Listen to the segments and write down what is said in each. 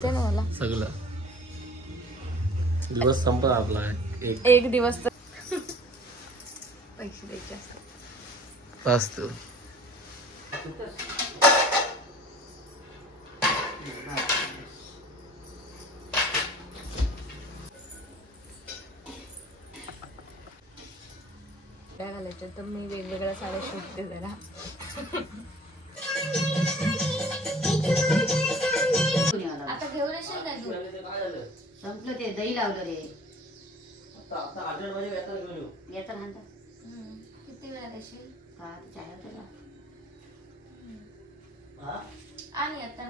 मला सगळं दिवस संपत आपला एक दिवस पैसे द्यायचे असतात असतो. काय घालायचं तर मी वेगवेगळ्या साड्या शोधते जरा. आता घेऊन येशील काय तू? संपलं ते दही लावलं रे. येता ना किती वेळात येशील? आणि आता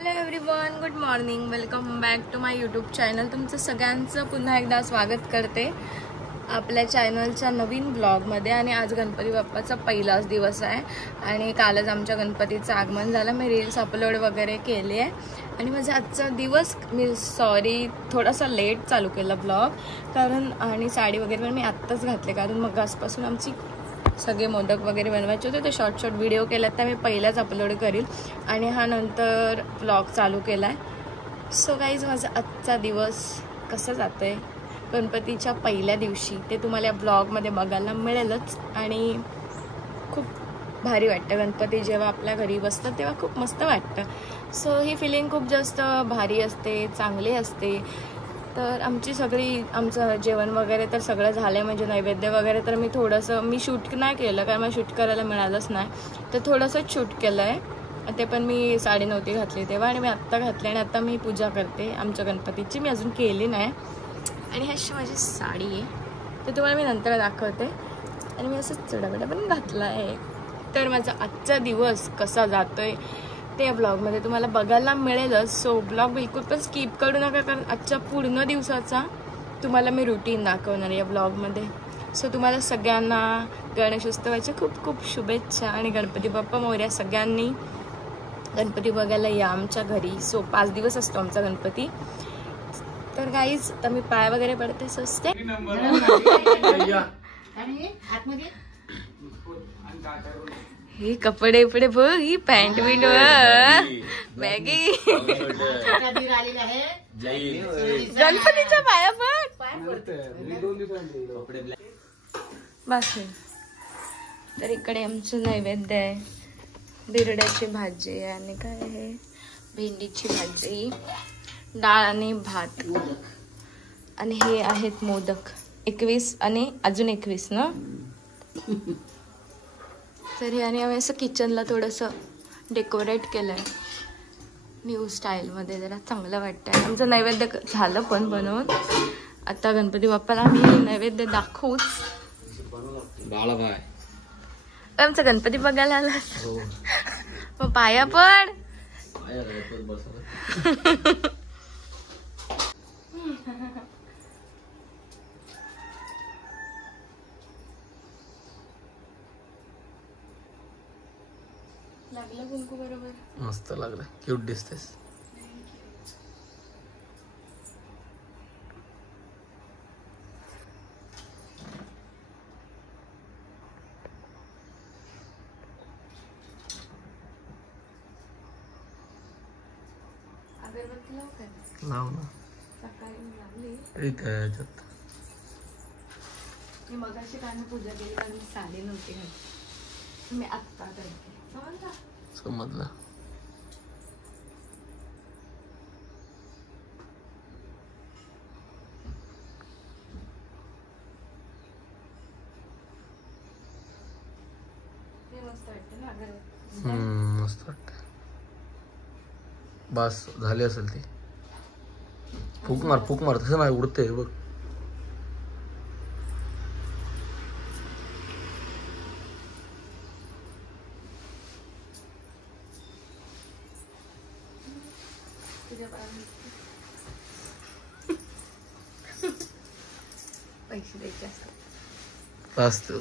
hello everyone, good morning. Welcome back to my YouTube channel. तुमचं सगळ्यांचं पुन्हा एकदा स्वागत करते आपल्या चॅनलच्या नवीन ब्लॉगमध्ये. आणि आज गणपती बाप्पाचा पहिलाच दिवस आहे आणि कालच आमच्या गणपतीचं आगमन झालं. मी रील्स अपलोड वगैरे केली आहे आणि माझा आजचा दिवस थोडासा लेट चालू केला ब्लॉग कारण आणि साडी वगैरे पण मी आत्ताच घातले कारण मग आजपासून आमची सगळे मोदक वगैरे बनवायचे होते. ते शॉर्ट व्हिडिओ केल्यात त्या मी पहिलाच अपलोड करील आणि हा नंतर ब्लॉग चालू केला आहे. सो गाईज, माझा आजचा दिवस कसा जातो आहे गणपतीच्या पहिल्या दिवशी ते तुम्हाला या ब्लॉगमध्ये बघायला मिळेलच. आणि खूप भारी वाटतं गणपती जेव्हा आपल्या घरी बसतात तेव्हा खूप मस्त वाटतं. सो ही फिलिंग खूप जास्त भारी असते, चांगली असते. तर आमचं जेवण वगैरे तर सगळं झालं आहे म्हणजे नैवेद्य वगैरे तर मी शूट नाही केलं कारण मला शूट करायला मिळालंच नाही. तर थोडंसंच शूट केलं आहे. ते पण मी साडी नव्हती घातली तेव्हा आणि मी आत्ता घातली आणि आता मी पूजा करते आमच्या गणपतीची. मी अजून केली नाही आणि ही अशी माझी साडी आहे ते तुम्हाला मी नंतर दाखवते. आणि मी असं चढावडा पण घातला आहे. तर माझा आजचा दिवस कसा जातो आहे ते या ब्लॉगमध्ये तुम्हाला बघायला मिळेलच. सो ब्लॉग बिलकुल पण स्किप करू नका कारण आजच्या पूर्ण दिवसाचा तुम्हाला मी रुटीन दाखवणार या ब्लॉगमध्ये. सो तुम्हाला सगळ्यांना गणेशोत्सवाच्या खूप खूप शुभेच्छा आणि गणपती बाप्पा मोरया. सगळ्यांनी गणपती बघायला या आमच्या घरी. सो 5 दिवस असतो आमचा गणपती. तर गाईज आता मी पाय वगैरे पडते सस्ते. हे कपडे इपडे बघ, ही पॅन्ट बिंट बॅगी गणपतीच्या पाया पण बस. तर इकडे आमचं नैवेद्य आहे. बिरड्याची भाजी आहे आणि काय आहे भेंडीची भाजी, डाळ आणि भात. आणि हे आहेत मोदक 21 आणि अजून 21 ना. तर हे आणि आम्ही असं किचनला थोडंसं डेकोरेट केलं आहे न्यू स्टाईलमध्ये, जरा चांगलं वाटतं. आमचं नैवेद्य झालं पण बनवून. आता गणपती बाप्पाला आम्ही नैवेद्य दाखवूच. आमचा गणपती बघायला आला मग पाया पड. लागलं कुंकू बरोबर, मस्त लागलं, क्यूट दिसतेस. अगरबत्ती लावू काय? लाव ना. सकाळी लावली. एक आहे याच्यात. मी मगाशी काय पूजा केली कारण मी साडी नव्हती घातली. मी आत्ता करते. समजलं. मस्त वाटतं ना अगरबत्ती. मस्त वाटतं. बस झाली असेल ती. फूक मार तसं नाही उडते बघ. पैसे द्यायचे असतात. असतं.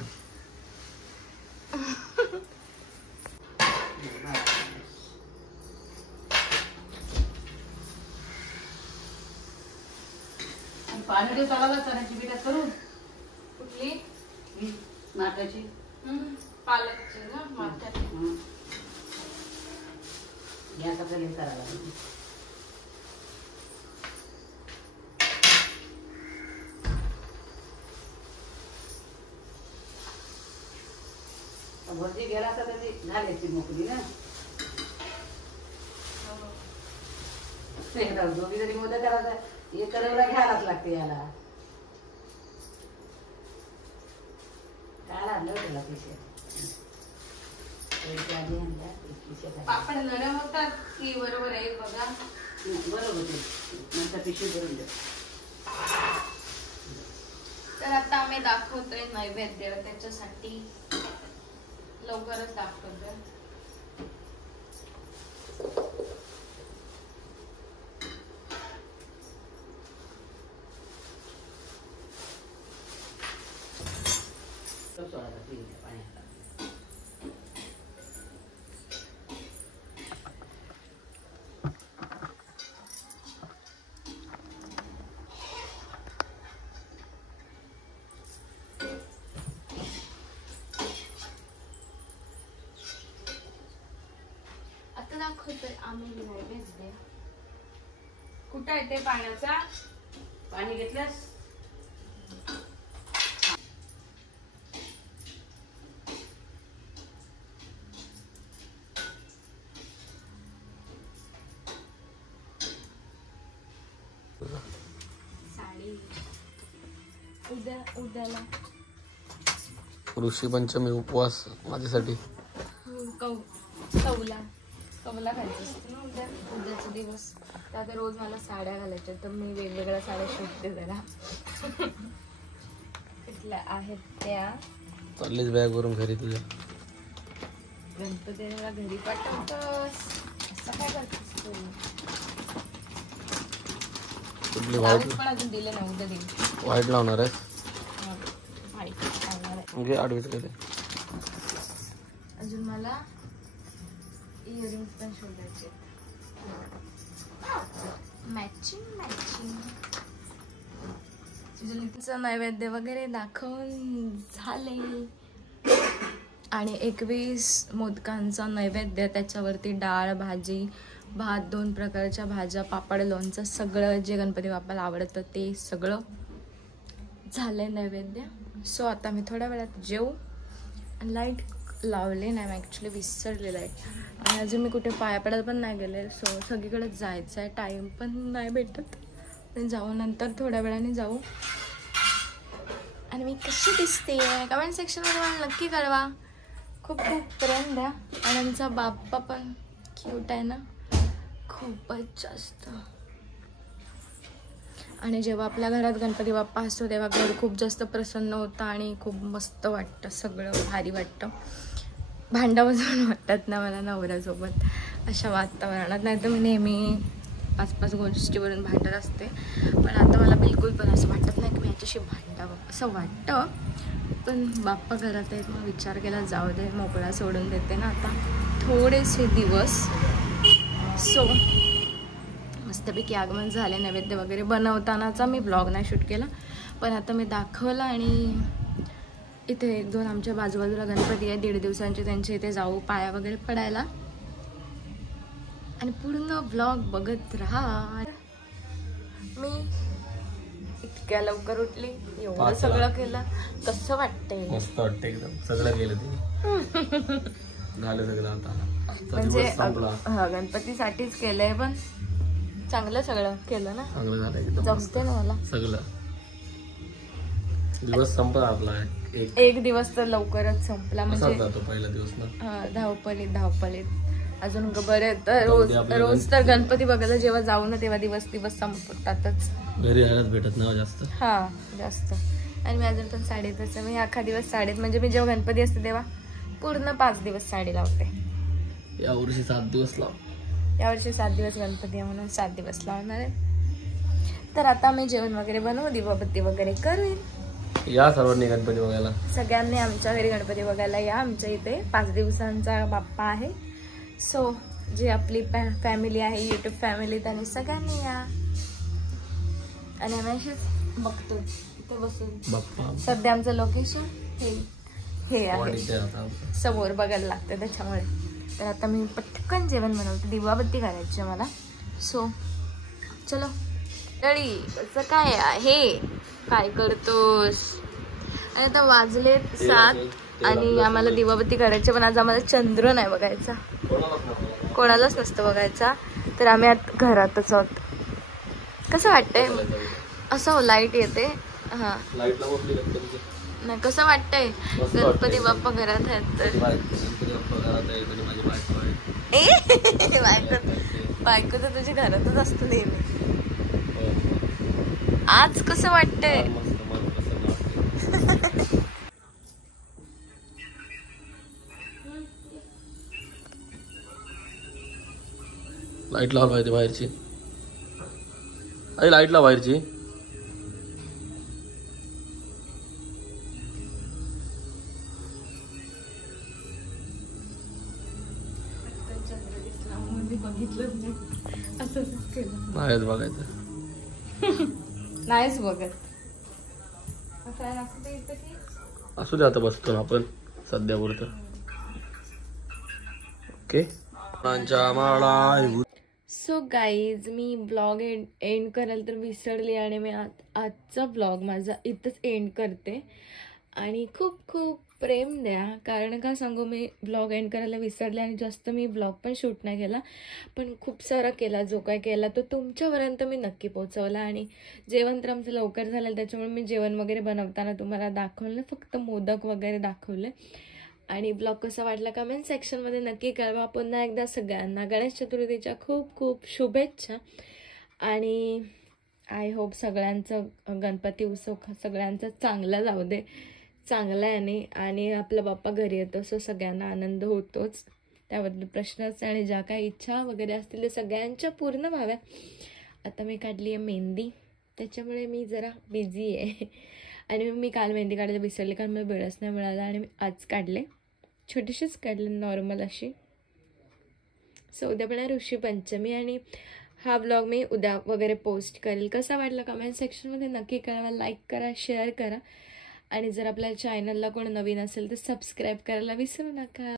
पाणी देऊ चालवला चण्याची पिठात करून कुठली? नाटाची पालकची ना माठाची. गॅस आपल्याला हे करायला लागेल. भजी गेला तर त्याची झाल्याची मोकळी ना. दोघी जरी मोदक करायचा हे करायला घ्यायलाच लागते याला. काय आणलं त्याला पैसे आधी आणल्या. पापड नरम होतात की बरोबर आहे बघा. बरोबर होते नंतर पिशवी भरून द्या. तर आता आम्ही दाखवतोय नैवेद्य, त्याच्यासाठी लवकरच दाखवतोय. आता दाखवतोय आम्ही नैवेद्य. कुठं आहे ते पाण्याचा? पाणी घेतल्यास साडी उद्याला ऋषी पंचमी उपवास माझ्यासाठी. कवला खायचं असतं ना उद्याचा दिवस. तर आता रोज मला साड्या घालायच्या, तर मी वेगवेगळ्या साड्या शोधते जरा. कुठल्या आहेत त्या? चाललीच बॅग वरून घरी तुझ्या. गणपती मला घरी पाठवतोस, असं काय करतेस तू? कुठली ब्लाऊज पण अजून दिले नाही, उद्या दिले. व्हाईट लावणार आहेस? व्हाईट लावणार आहे. म्हणजे आडवीत केले. अजून मला इयरिंग्स पण शोधायचे. मॅचिंग तुझं नैवेद्य वगैरे दाखवून झाले. आणि 21 मोदकांचा नैवेद्य, त्याच्यावरती डाळ, भाजी, भात, 2 प्रकारच्या भाज्या, पापड, लोणचं, सगळं जे गणपती बाप्पाला आवडतं ते सगळं झालंय नैवेद्य. सो आता मी थोड्या वेळात जेवू. लाईट लावले नाही, मी ॲक्च्युली विसरले लाईट. आणि अजून मी कुठे पाया पडायला पण नाही गेले. सो सगळीकडे जायचं आहे, टाईम पण नाही भेटत. पण जाऊ, नंतर थोड्या वेळाने जाऊ. आणि मी कशी दिसते कमेंट सेक्शनमध्ये मला नक्की कळवा. खूप प्रेम द्या. आणि आमचा बाप्पा पण क्यूट आहे ना, खूपच जास्त. आणि जेव्हा आपल्या घरात गणपती बाप्पा असतो तेव्हा घर खूप जास्त प्रसन्न होतं आणि खूप मस्त वाटतं, सगळं भारी वाटतं. भांडावजून वाटतात ना मला नवऱ्यासोबत अशा वातावरणात. नाही तर मी नेहमी 5-5 गोष्टीवरून भांडत असते, पण आता मला बिलकुल पण असं वाटत नाही की मी याच्याशी भांडावं असं वाटतं. पण बाप्पा घरात आहेत, मग विचार केला जाऊ दे, मोकळा सोडून देते ना आता थोडेसे दिवस. सो मस्तपैकी आगमन झाले. नैवेद्य वगैरे बनवतानाचा मी ब्लॉग नाही शूट केला, पण आता मी दाखवलं. आणि इथे 1-2 आमच्या बाजूबाजूला गणपती आहे 1.5 दिवसांचे, त्यांच्या इथे जाऊ पाया वगैरे पडायला. आणि पूर्ण ब्लॉग बघत राहा. मी इतक्या लवकर उठली, एवढं सगळं केलं, कसं वाटतंय? मस्त वाटतं एकदम. सगळं केलं तिने. झालं सगळं आता. म्हणजे गणपतीसाठीच केलंय, पण चांगलं सगळं केलं ना. चांगलं झालं एकदम. जमते ना मला सगळं. दिवस संपला आपला. एक दिवस तर लवकरच संपला. म्हणजे जातो पहिला दिवस ना. धावपळीत अजून बरे तर रोज तर गणपती बघायला जेव्हा जाऊ ना तेव्हा दिवस संपतातच. घरी राहायलाच भेटत नाही जास्त. हा जास्त. आणि मी अजून पण साडीतच आहे. मी अख्खा दिवस साडीत, म्हणजे मी जेव्हा गणपती असते तेव्हा पूर्ण 5 दिवस साडी लावते. यावर्षी 7 दिवस लाव. यावर्षी 7 दिवस गणपती आहे म्हणून 7 दिवस लावणार आहे. तर आता मी जेवण वगैरे बनवू, दिवाबत्ती वगैरे करू. या सर्वांनी गणपती बघायला. सगळ्यांनी आमच्या घरी गणपती बघायला या. आमच्या इथे 5 दिवसांचा बाप्पा आहे. सो जी आपली फॅमिली आहे, यूट्यूब फॅमिली, त्यांनी सगळ्यांनी या. आणि आम्ही अशीच बघतो इथे बसून बाप्पा. सध्या आमचं लोकेशन हे आहे, वाडीचे आता. समोर बघायला लागतं त्याच्यामुळे. तर आता मी पटकन जेवण बनवते, दिवाबत्ती करायची मला. सो चलो रेडी. कसं काय आहे, काय करतोस? आणि आता वाजले 7 आणि आम्हाला दिवाबत्ती करायची, पण आज आम्हाला चंद्र नाही बघायचा, कोणालाच नसतं बघायचा. तर आम्ही आता घरातच आहोत. कसं वाटतंय असं लाईट येते? हा नाही, कसं वाटतंय गणपती बाप्पा घरात आहेत तर? बायको तर तुझी घरातच असतो नेहमी. आज कसं वाटतंय? लाईट लावा पाहिजे बाहेरची. अरे लाईट लावा बाहेरची. नाहीच बघायचं. नाहीच बघत. असू दे, आता बसतो ना आपण सध्या पुरतं. ओके. सो गाईज, मी ब्लॉग एंड करायला तर विसरले आणि मी आजचा ब्लॉग माझा इथंच एंड करते. आणि खूप खूप प्रेम द्या, कारण का सांगू, मी ब्लॉग एंड करायला विसरले आणि जास्त मी ब्लॉग पण शूट नाही केला, पण खूप सारा केला. जो काय केला तो तुमच्यापर्यंत मी नक्की पोहोचवला. आणि जेवण तर आमचं लवकर झालं, त्याच्यामुळे मी जेवण वगैरे बनवताना तुम्हाला दाखवलं, फक्त मोदक वगैरे दाखवले. आणि ब्लॉग कसा वाटला कमेंट सेक्शनमध्ये नक्की कळवा. पुन्हा एकदा सगळ्यांना गणेश चतुर्थीच्या खूप खूप शुभेच्छा. आणि आय होप सगळ्यांचं गणपती उत्सव सगळ्यांचा चांगला जाऊ दे, चांगला आहे. आणि आपला बाप्पा घरी येतो, सो सगळ्यांना आनंद होतोच, त्याबद्दल प्रश्नच. आणि ज्या काही इच्छा वगैरे असतील ते सगळ्यांच्या पूर्ण व्हाव्या. आता मी काढली आहे मेहंदी, त्याच्यामुळे मी जरा बिझी आहे. आणि मी काल मेहंदी काढायला विसरले, कारण मला वेळच नाही मिळाला. आणि मी आज काढले, छोटीशीच काढले, नॉर्मल अशी. सो उद्या पण आहे ऋषी पंचमी, आणि हा ब्लॉग मी उद्या वगैरे पोस्ट करेल. कसा वाटला कमेंट सेक्शनमध्ये नक्की कळवा. लाईक करा, शेअर करा. आणि जर आपल्या चॅनलला कोण नवीन असेल तर सबस्क्राईब करायला विसरू नका.